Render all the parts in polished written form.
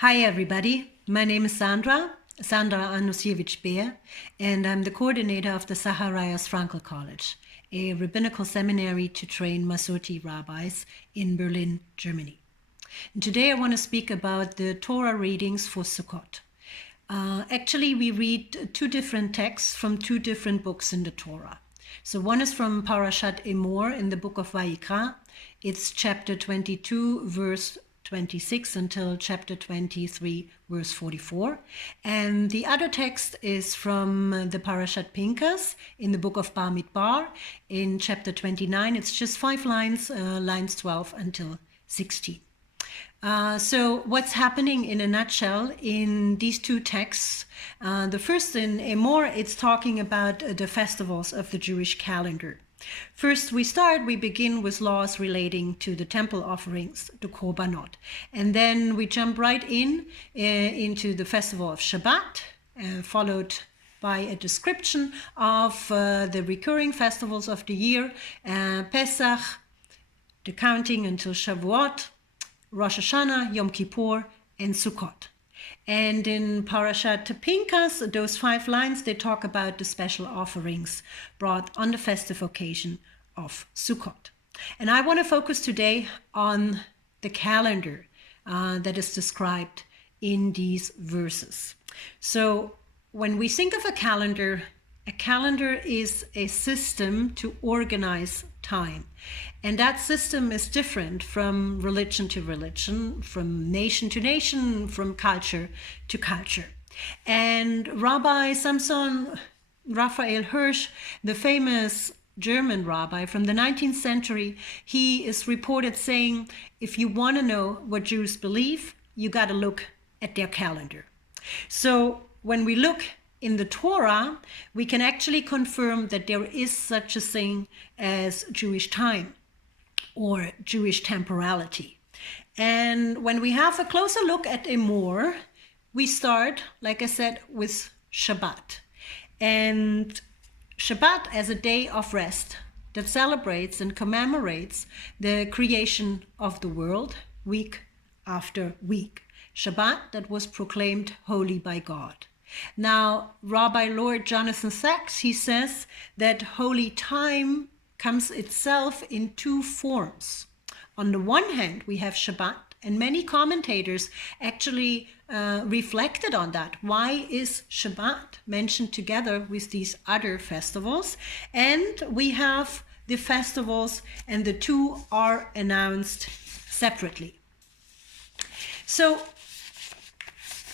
Hi everybody, my name is Sandra Anusiewicz Baer, and I'm the coordinator of the Zacharias Frankel College, a rabbinical seminary to train Masorti rabbis in Berlin, Germany. And today I want to speak about the Torah readings for Sukkot. Actually, we read two different texts from two different books in the Torah. So one is from Parashat Emor in the book of Vayikra. It's chapter 22, verse 26 until chapter 23, verse 44. And the other text is from the Parashat Pinkas in the book of Bamidbar in chapter 29. It's just 5 lines, lines 12 until 16. So what's happening in a nutshell in these two texts? The first in Emor, it's talking about the festivals of the Jewish calendar. First, we begin with laws relating to the temple offerings, the korbanot. And then we jump right into the festival of Shabbat, followed by a description of the recurring festivals of the year, Pesach, the counting until Shavuot, Rosh Hashanah, Yom Kippur, and Sukkot. And in Parashat Pinkas, those 5 lines, they talk about the special offerings brought on the festive occasion of Sukkot. And I want to focus today on the calendar that is described in these verses. So when we think of a calendar is a system to organize time. And that system is different from religion to religion, from nation to nation, from culture to culture. And Rabbi Samson Raphael Hirsch, the famous German rabbi from the 19th century, he is reported saying, if you want to know what Jews believe, you got to look at their calendar. So when we look in the Torah, we can actually confirm that there is such a thing as Jewish time or Jewish temporality. And when we have a closer look at Emor, we start, like I said, with Shabbat. And Shabbat as a day of rest that celebrates and commemorates the creation of the world week after week. Shabbat that was proclaimed holy by God. Now, Rabbi Lord Jonathan Sachs, he says that holy time comes itself in 2 forms. On the one hand, we have Shabbat, and many commentators actually reflected on that. Why is Shabbat mentioned together with these other festivals? And we have the festivals, and the 2 are announced separately. So,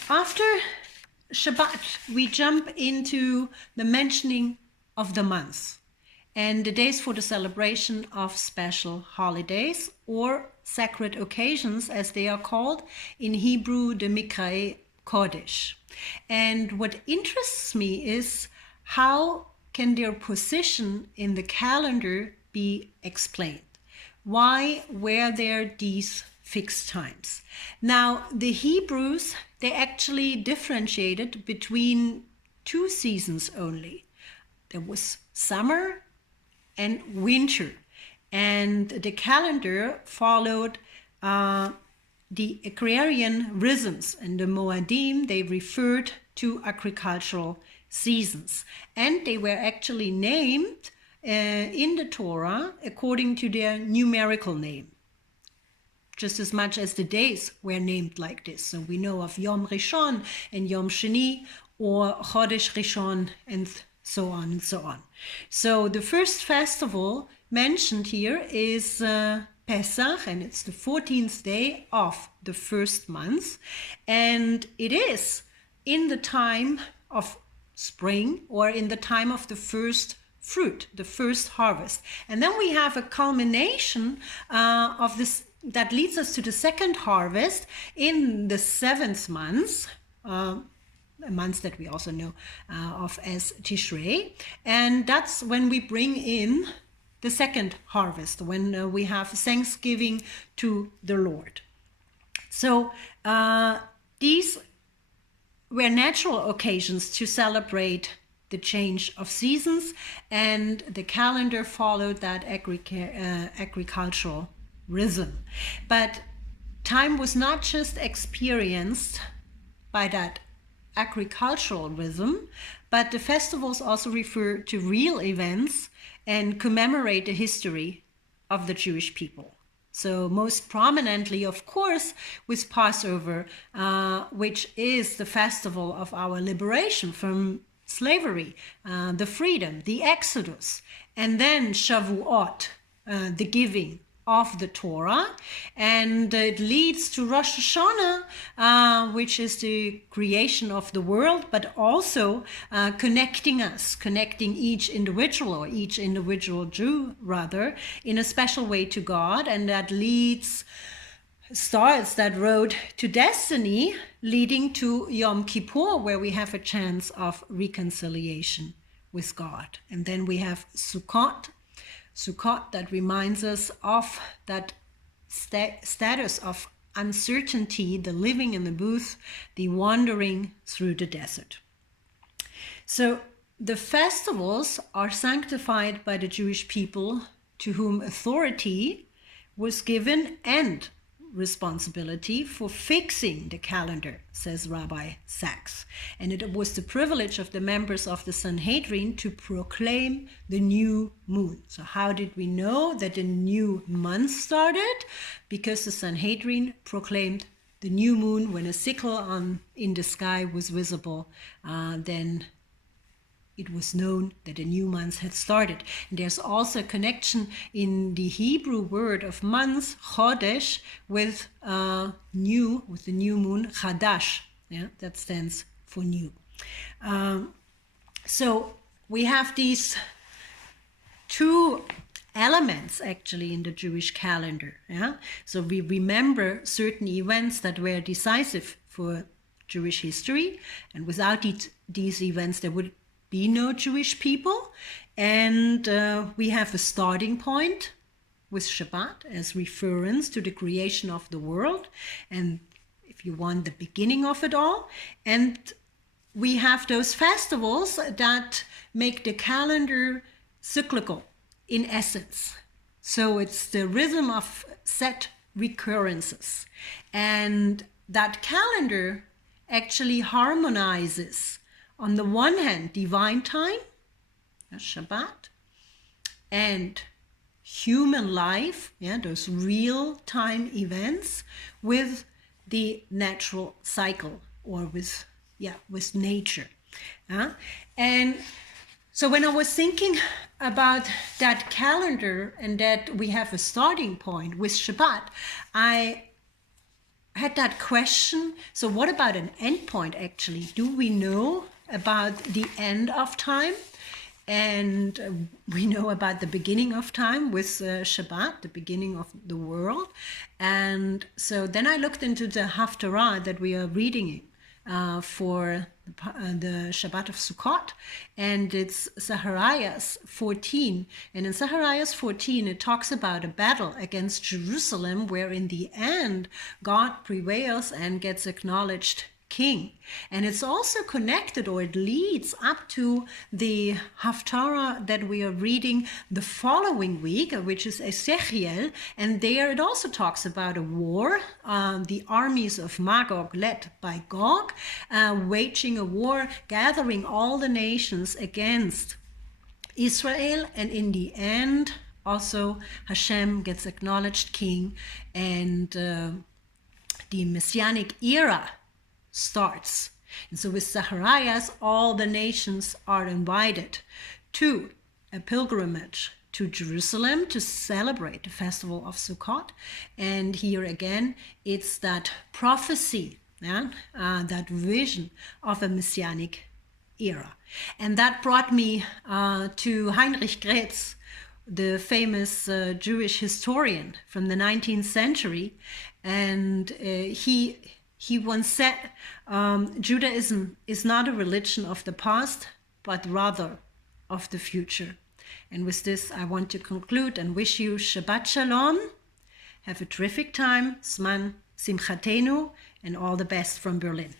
after Shabbat, we jump into the mentioning of the months and the days for the celebration of special holidays or sacred occasions, as they are called in Hebrew, the Mikra Kodesh. And what interests me is how can their position in the calendar be explained? Why were there these fixed times? Now, the Hebrews, they actually differentiated between 2 seasons only. There was summer and winter, and the calendar followed the agrarian rhythms, and the Moadim, they referred to agricultural seasons, and they were actually named in the Torah according to their numerical name, just as much as the days were named like this. So we know of Yom Rishon and Yom Sheni, or Chodesh Rishon, and so on and so on. So the first festival mentioned here is Pesach, and it's the 14th day of the first month. And it is in the time of spring, or in the time of the first fruit, the first harvest. And then we have a culmination of this that leads us to the second harvest in the 7th month, a month that we also know of as Tishrei. And that's when we bring in the second harvest, when we have Thanksgiving to the Lord. So these were natural occasions to celebrate the change of seasons, and the calendar followed that agricultural rhythm. But time was not just experienced by that agricultural rhythm, but the festivals also refer to real events and commemorate the history of the Jewish people. So most prominently, of course, with Passover, which is the festival of our liberation from slavery, the freedom, the Exodus, and then Shavuot, the giving of the Torah, and it leads to Rosh Hashanah, which is the creation of the world, but also connecting each individual, or each individual Jew rather, in a special way to God, and that starts that road to destiny, leading to Yom Kippur, where we have a chance of reconciliation with God. And then we have Sukkot, that reminds us of that status of uncertainty, the living in the booth, the wandering through the desert. So the festivals are sanctified by the Jewish people, to whom authority was given and responsibility for fixing the calendar, says Rabbi Sachs. And it was the privilege of the members of the Sanhedrin to proclaim the new moon. So how did we know that the new month started? Because the Sanhedrin proclaimed the new moon when a sickle in the sky was visible, then it was known that a new month had started. And there's also a connection in the Hebrew word of month, chodesh, with the new moon, chadash. Yeah, that stands for new. So we have these two elements actually in the Jewish calendar. Yeah, so we remember certain events that were decisive for Jewish history, and without these events, there would be no Jewish people. And we have a starting point with Shabbat as reference to the creation of the world, and if you want, the beginning of it all. And we have those festivals that make the calendar cyclical in essence. So it's the rhythm of set recurrences, and that calendar actually harmonizes, on the one hand, divine time, Shabbat, and human life, those real time events, with the natural cycle, or with nature. And so when I was thinking about that calendar and that we have a starting point with Shabbat, I had that question, so what about an end point actually? Do we know about the end of time? And we know about the beginning of time with Shabbat, the beginning of the world. And so then I looked into the Haftarah that we are reading for the Shabbat of Sukkot, and it's Zacharias 14. And in Zacharias 14, it talks about a battle against Jerusalem, where in the end, God prevails and gets acknowledged king. And it's also connected, or it leads up to the Haftarah that we are reading the following week, which is Ezekiel. And there it also talks about a war, the armies of Magog led by Gog, waging a war, gathering all the nations against Israel. And in the end, also Hashem gets acknowledged king, and the Messianic era starts. And so with Zacharias, all the nations are invited to a pilgrimage to Jerusalem to celebrate the festival of Sukkot. And here again, it's that prophecy, that vision of a Messianic era. And that brought me to Heinrich Grätz, the famous Jewish historian from the 19th century. And he once said, Judaism is not a religion of the past, but rather of the future. And with this, I want to conclude and wish you Shabbat Shalom. Have a terrific time, Zman Simchatenu, and all the best from Berlin.